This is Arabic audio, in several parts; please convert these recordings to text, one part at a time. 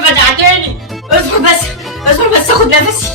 فزعتني. اصبر بس، اصبر بس اخد نفسي.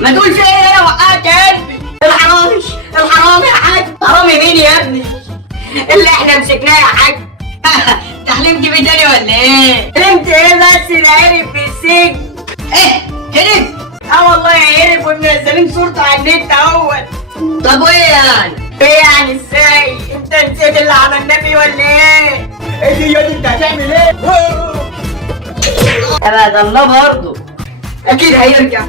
ما تقول في ايه؟ انا وقعت قلبي. الحرامي، الحرامي يا حاج. حرامي مين يا ابني؟ اللي احنا مسكناه يا حاج. انت حلمت بيه تاني ولا ايه؟ حلمت ايه بس؟ ده هرب في السجن. ايه؟ هرب؟ اه والله هرب ومنزلين صورته على النت اهوت. طب وايه يعني؟ ايه يعني ازاي؟ انت نسيت اللي عملناه فيه ولا ايه؟ ايه دي يا دي؟ انت هتعمل ايه؟ ابدا الله برضه. اكيد هيرجع،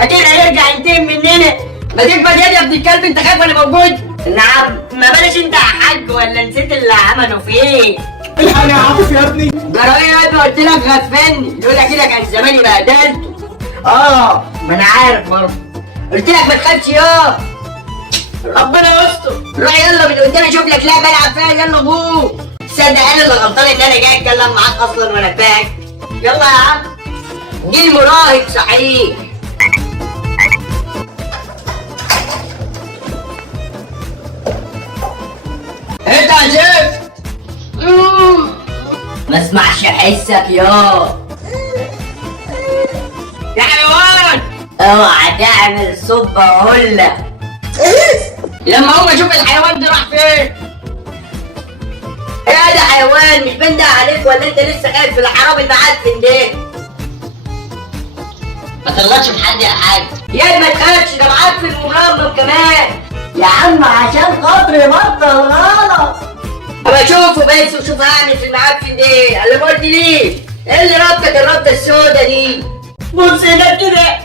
اكيد هيرجع ينتقم مننا. ما تبقى يا ابن الكلب، انت خايف وانا موجود؟ نعم. ما بلاش انت يا حاج، ولا نسيت اللي عملوا فيك؟ الحقني يا عاطف يا ابني. جرايه يا ابني، قلت لك غفلني، لولا كده كان زماني بهدلته. اه ما انا عارف برضه، قلت لك ما تخافش يا ربنا يستر. روح يلا من قدامي اشوف لك لعبه العب فيها. يلا ابوك. تصدق انا اللي غلطان ان انا جاي اتكلم معاك اصلا وانا فاهم. يلا يا عم، جيل مراهق صحيح. انت يا زفت، ما اسمعش حسك يا حيوان. اوعى تعمل صب هلا. لما اقوم اشوف الحيوان ده راح فين. ايه ده حيوان؟ مش بنده عليك ولا انت لسه خايف في الحرام المعفن ده؟ ما تغلطش في حد يا حاج. يا ما تخافش، ده معفن ومرمم كمان. يا عم عشان خاطري بطل غلط. ابقى اشوفه بس وشوف هعمل في المعفن ده. اللي قلت ليه؟ ايه اللي ربطك الربطه السودا دي؟ بص هنا كده.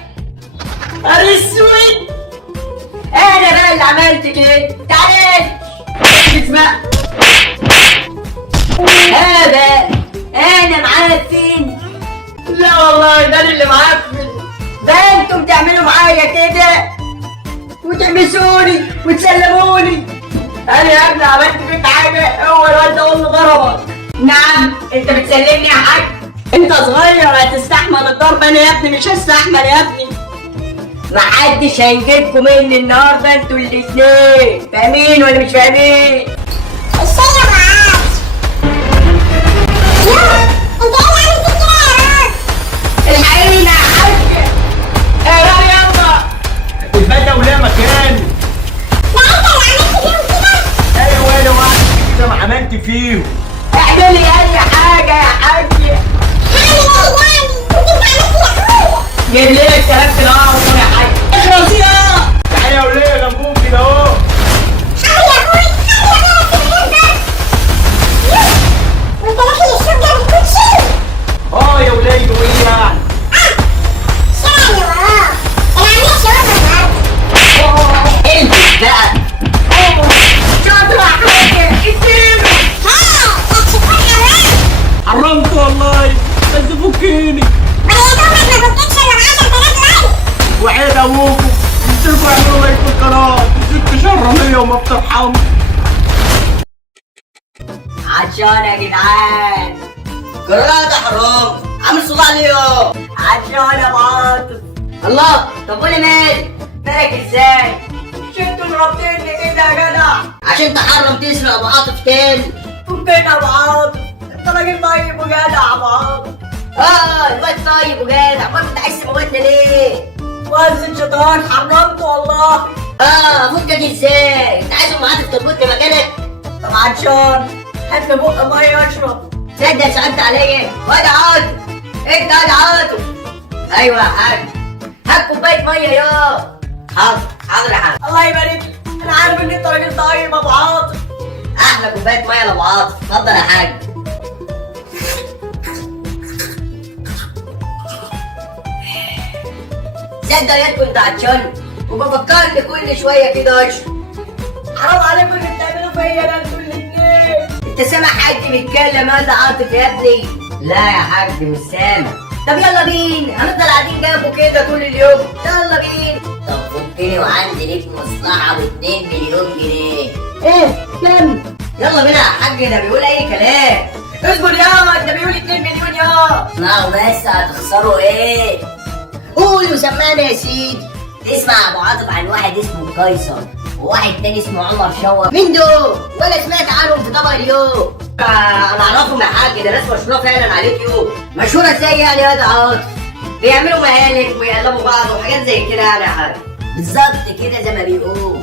نهار اسود. انا بقى اللي عملت كده. تعال اسمع. هذا انا معفن؟ لا والله ده اللي معفن. ده انتوا بتعملوا معايا كده وتحبسوني وتسلموني. انا يا ابني عملت فيك حاجه؟ هو الواد ده اللي ضربك. نعم. انت بتسلمني يا حاج؟ انت صغير هتستحمل الضرب، انا يا ابني مش هستحمل يا ابني. محدش هينجدكم مني النهارده انتوا الاتنين. فاهمين ولا مش فاهمين؟ الشاي يا معاذ. انت ايه اللي عامل فيك كده يا راجل؟ الحقيقة يا حاج. اقرا يلا. البدا ولا مكان. لا انت اللي عملت فيهم كده؟ ايوه انا وقعت كده ما عملت فيهم. اعملي اي حاجة يا حاج. هعمل ايه يعني؟ كنت انت عملت يا اخويا. جيب لي الكلام في الارض يا حاج. اخلص يا. تعالى يا وليه جنبهم كده اهو. حاول يا اخويا، حاول يا بابا كده بس. وانت داخل السوق ده بالكوتشي؟ اه يا وليه وايه يعني؟ الشارع اللي وراه كان عامل شاورما النهارده. البس بقى. شاطرة يا حاج. اديله. ها هتشوفون حرام. حرمت والله بس فكيني. ما هي دوبك ما كنتش الا ب 10,000 لايك. وعيد ابوكم انتوا اعملوا لايك في القناه. الست شرميه وما بترحمش. عطشان يا جدعان. جراد حرام. عامل صداع ليه يا؟ عطشان يا عاطف. الله، طب قولي مالك؟ مالك ازاي؟ شفتوا اللي رابطيني كده يا جدع؟ عشان تحرم تسرق ابو عاطف تاني. فكنا يا ابو عاطف، انت راجل طيب وجدع يا ابو عاطف. الواد طيب وجدع، امال انت عايز تموتنا ليه؟ وزن شيطان، حرمت والله. افكك ازاي؟ انت عايز ام عاطف تربطني مكانك؟ طب عطشان، هات لي بق ميه اشرب. تصدق سألت عليا؟ واد عاطف، انت واد عاطف. ايوه يا حاج، هات كوبايه ميه يا. حاضر حاضر يا حاج. الله يبارك لك، انا عارف ان انت راجل طيب يا ابو عاطف. احلى كوبايه ميه لابو عاطف، اتفضل يا حاج. تصدق يا كنت عطشان وبفكرني كل شويه كده اشرب. حرام عليكم اللي بتعملوا فيا ده انتوا الاتنين. انت سامع حد بيتكلم يا عاطف يا ابني؟ لا يا حاج مش سامع. طب يلا بينا، هنفضل قاعدين جنبه كده طول اليوم. يلا بينا. طب فكني وعندي ليك مصلحه ب2 مليون جنيه. ايه كم؟ يلا بينا يا حاج، ده بيقول اي كلام. اصبر يا، ده بيقول 2 مليون يا. اسمعوا بس، هتخسروا ايه؟ قول وسمعنا يا سيدي. تسمع يا ابو عاطف عن واحد اسمه قيصر وواحد تاني اسمه عمر شوق. مين دول؟ ولا سمعت عنهم في طبق اليوم؟ انا اعرفهم يا حاج، ده ناس مشهوره فعلا على اليوتيوب. مشهوره ازاي يعني يا عاطف؟ بيعملوا مهالك ويقلبوا بعض وحاجات زي كده يعني يا حاج. بالظبط كده زي ما بيقولوا.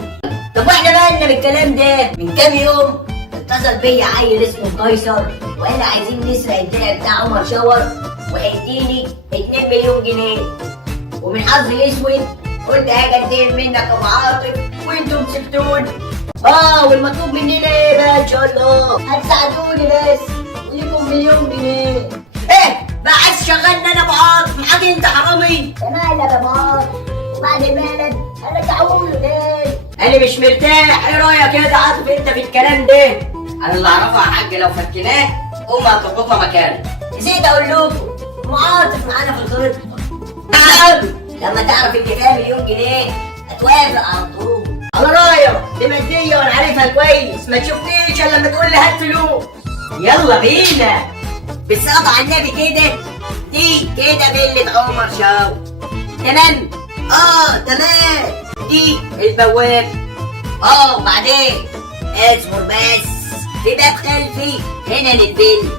طب واحنا مالنا بالكلام ده؟ من كام يوم اتصل بيا عيل اسمه قيصر وقال عايزين نسرق الدرع بتاع عمر شاور وهيديني 2 مليون جنيه. ومن حظي الاسود قلت هاجي اتضايق منك يا ابو عاطف وانتم سبتوني. والمطلوب مننا ايه بقى ان شاء الله؟ هتساعدوني بس وليكم مليون جنيه. ايه بقى عايز تشغلني انا ابو عاطف؟ محاجي انت حرامي؟ يا مالك يا ابو عاطف؟ وبعد الملل هرجعهوله تاني. انا مش مرتاح. ايه رايك يا عاطف انت في الكلام ده؟ انا اللي اعرفه يا حاج لو فكناه امي هتربطها مكانه. نسيت اقول لكم ام عاطف معانا في الخطه. لما تعرف ان فيها مليون جنيه هتوافق على طول. على رايك دي ماديه وانا عارفها كويس، ما تشوفنيش الا لما تقول لي هات فلوس. يلا بينا بالصلاه على النبي كده. دي كده فيلة عمر شاو. تمام؟ تمام. دي البواب. بعدين اصبر بس، في باب خلفي هنا للفيل.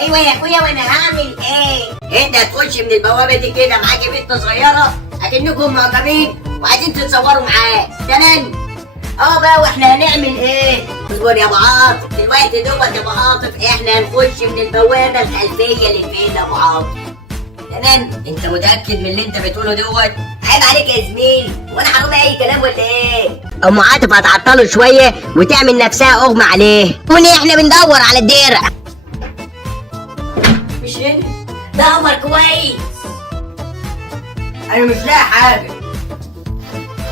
ايوه يا اخويا وانا هعمل ايه؟ انت هتخش من البوابه دي كده معاكي بنت صغيره اكنكم معجبين وعايزين تتصوروا معاه. تمام؟ بقى واحنا هنعمل ايه؟ اصبر يا ابو عاطف. دلوقتي دوت يا ابو عاطف احنا هنخش من البوابه الخلفيه للفيل يا ابو عاطف. تمام؟ انت متاكد من اللي انت بتقوله دوت؟ عيب عليك يا زميلي، وانا هقول اي كلام ولا ايه؟ ام عاطف هتعطله شويه وتعمل نفسها اغمى عليه. احنا بندور على الدرع. مش هنا؟ ده قمر كويس. انا مش لاقي حاجه.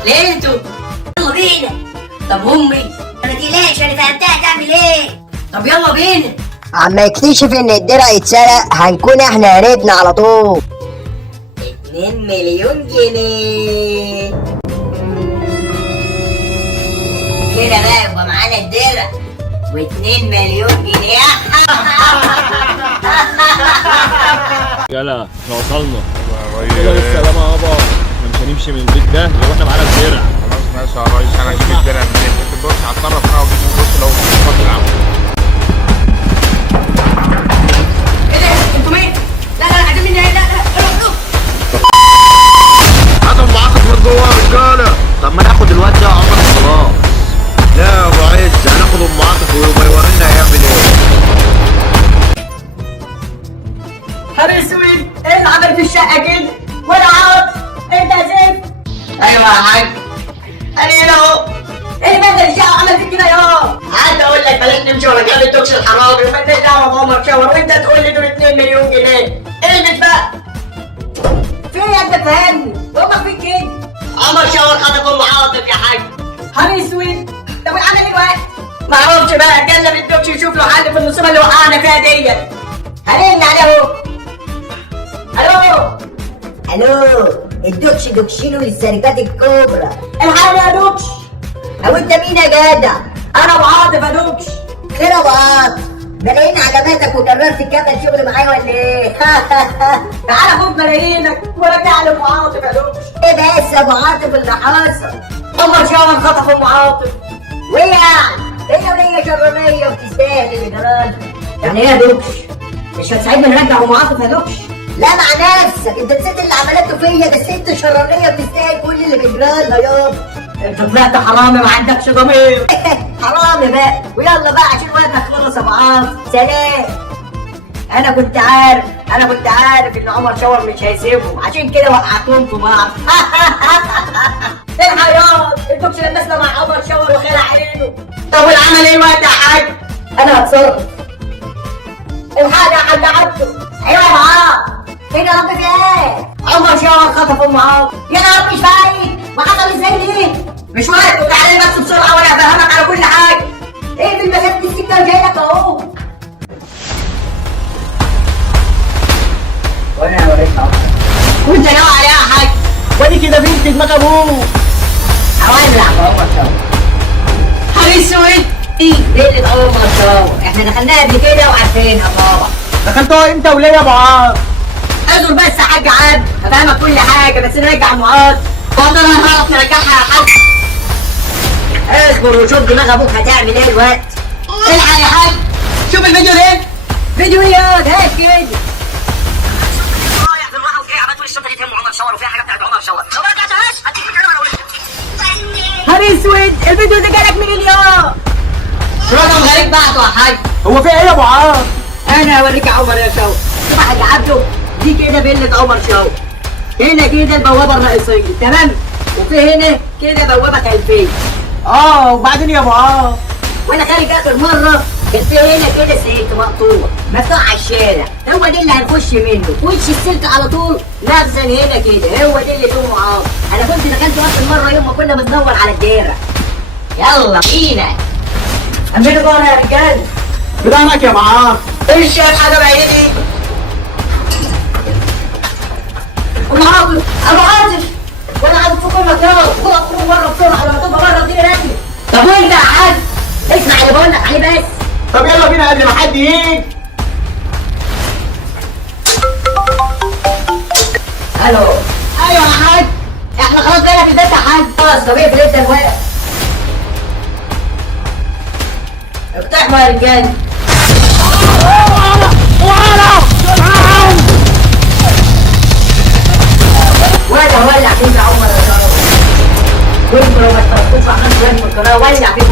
لقيته. يلا بينا. طب امي ما تقلقش انا فهمتها تعمل ايه. طب يلا بينا. عما يكتشف ان الدرع يتسرق هنكون احنا هربنا على طول. 2 مليون جنيه كده بقى يبقى معانا الدرع و2 مليون جنيه. يلا احنا وصلنا. كده بالسلامة يابا. احنا مش هنمشي من البيت ده لو احنا معانا الدرع. خلاص ماشي يا ريس، انا هجيب الدرع منين؟ انت تبص على الطرف انا واجيب البص لو في فاضي العمل. ايه ده؟ انتوا مين؟ لا عايزين مني لا روح. هاتوا معاكم من جوه يا رجاله. طب ما ناخد الواد ده عمر خلاص. لا يا ابو عز هناخد ام عاطف ويبقى يورينا هيعمل ايه. نهار اسود، ايه اللي عمل في الشقه كده؟ وانا عاطف انت يا زفت. ايوه يا حاج انا هنا اهو. ايه اللي بدل الشقه وعمل فيك كده يا قعدت اقول لك بلاش نمشي ولا جاب التوكس الحرامي ومالناش دعوه بعمر شاور وانت تقول لي دول 2 مليون جنيه. ايه بقى؟ فين يا ابني فهمني؟ امك فين كده؟ عمر شاور خطف ام عاطف يا حاج. نهار اسود. طب عمل ايه دلوقتي؟ معرفش بقى، جلب التوكس يشوف له حل في المصيبه اللي وقعنا فيها ديت. هرن عليه اهو. الو الدوكش دوكشينو للشركات الكبرى. الحقني يا دوكش. هو انت مين يا جدع؟ انا ابو عاطف يا دوكش. خير يا ابو عاطف، ملايين عجباتك وقررت تكمل شغل معايا ولا ايه؟ تعالى خد ملايينك ورجع لي ابو عاطف يا دوكش. ايه بس يا ابو عاطف اللي حصل؟ عمر شاور خطف ام عاطف. وايه يعني؟ هي ولية شرانية وتستاهل اللي جرالها. يعني ايه يا دوكش؟ مش هتساعدني نرجع ام عاطف يا دوكش؟ لا مع نفسك، انت نسيت اللي عملته فيا. ده ست شرانيه بتستاهل كل اللي بيجرالها يابا. انت طلعت حرامي ما عندكش ضمير. حرامي بقى. ويلا بقى عشان وقتك خلص يا ابو عاطف. سلام. انا كنت عارف ان عمر شاور مش هيسيبهم، عشان كده وقعتهم في بعض. الحق يابا الدكتور لمسنا مع عمر شاور وخلع عينه. طب والعمل ايه الوقت يا حاج؟ انا هتصرف. الحق يا حاج عبده. ايوه يا معاذ. ايه يا رب في ايه؟ عمر شاور خطف ام عاطف. يا رب مش فاهم وحصل ازاي ليه؟ مش وقت، وتعالى بس بسرعه وانا افهمك على كل حاجه. ايه في المسافه دي السكه وجاي لك اهو. وانا هوريك اهو. وانت ناوي عليها يا حاج؟ وادي كده بنت دماغ ابوه. حوالي على عمر شاور. نهار اسود. ايه اللي عمر شاور؟ احنا دخلناها قبل كده وعارفينها طبعا. دخلتوها امتى وليه يا ابو عاطف؟ اصبر بس يا حاج عبد، هفهمك كل حاجه بس نرجع معاذ. والله انا هعرف نرجعها يا حاج. اصبر وشوف دماغ ابوك هتعمل ايه دلوقتي. الحق يا حاج، شوف شوف الفيديو ده. فيديو ايه يا هات كده. رايح في الواحد وجاي عملت لي الشنطه دي تهم عمر شاور وفيها حاجه بتاعت عمر شاور لو ما رجعتهاش هديك مكان وانا اقول نهار اسود، الفيديو ده جالك منين يا؟ رقم غريب بعته يا حاج. هو في ايه يا ابو عمرو؟ انا اوريك يا عمر يا شاور. شوف يا حاج عبده، دي كده فيلة عمر شاور. هنا كده البوابه الرئيسيه تمام، وفي هنا كده بوابه خلفيه. وبعدين يا ابو عمرو؟ وانا خارج اخر مره كان في هنا كده سلك مقطوع مفتوح على الشارع، هو ده اللي هنخش منه، وش السلك على طول نفسا هنا كده، هو ده اللي فيه معاق. انا كنت دخلت اخر مره يوم ما كنا بندور على الدايره. يلا بينا امنوا بقى يا رجال. بدانك يا ابو عمرو. مش شايف حاجه بعيني. ابو عاطف، ابو عاطف، وانا عاطف في كل مكان، خد بره بسرعه لما تبقى بره الدنيا رجلي. طب وانت يا حاج اسمع اللي بقول لك عليه بس. طب يلا بينا قبل ما حد يجي. الو. ايوه يا حاج، احنا خلاص بقينا في البيت يا حاج. خلاص طب اقفل انت الواقف. اقتحموا يا رجاله. ولع فيك يا عمر يا شرف. وانتوا لو ما اشتركتوش في قناه ولع فيك.